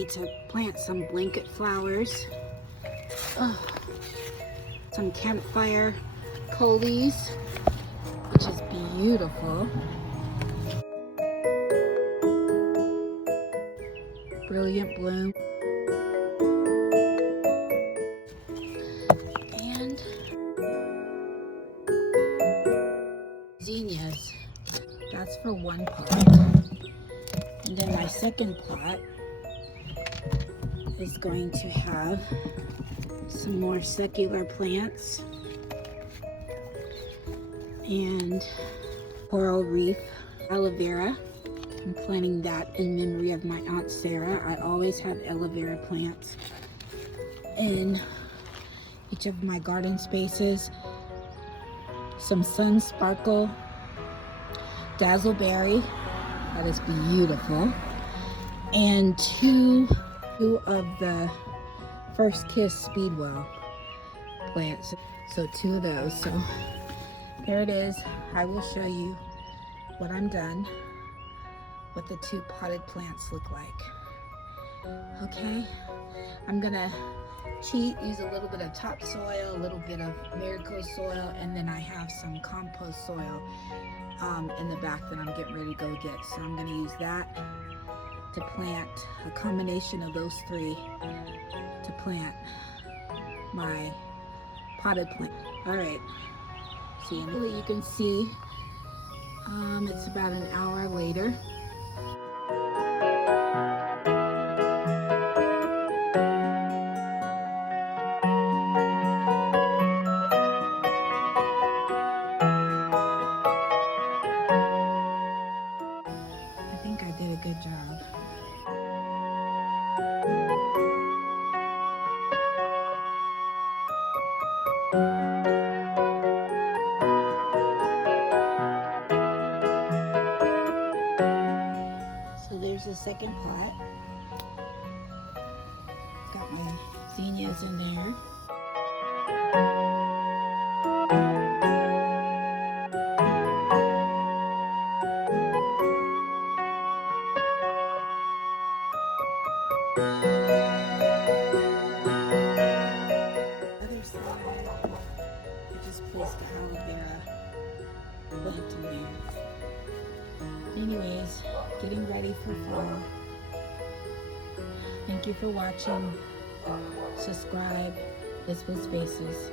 ready to plant some blanket flowers. Some campfire coleus, which is beautiful. Brilliant bloom. And zinnias. That's for one pot. And then my second pot is going to have some more secular plants and coral reef aloe vera. I'm planting that in memory of my Aunt Sarah. I always have aloe vera plants in each of my garden spaces. Some sun sparkle dazzleberry, that is beautiful, and two of the First Kiss Speedwell plants. So 2 of those. So there it is. I will show you what I'm done, what the 2 potted plants look like. Okay, I'm gonna cheat, use a little bit of topsoil, a little bit of Maricold soil, and then I have some compost soil in the back that I'm getting ready to go get. So I'm gonna use that to plant, a combination of those 3 to plant my potted plant. All right, see, you can see it's about an hour later. I think I did a good job. So there's the second pot. Got my zinnias in there. Other side, I just placed the aloe vera plant in there. Anyways, getting ready for fall. Thank you for watching. Subscribe. BlissfUl Spaces.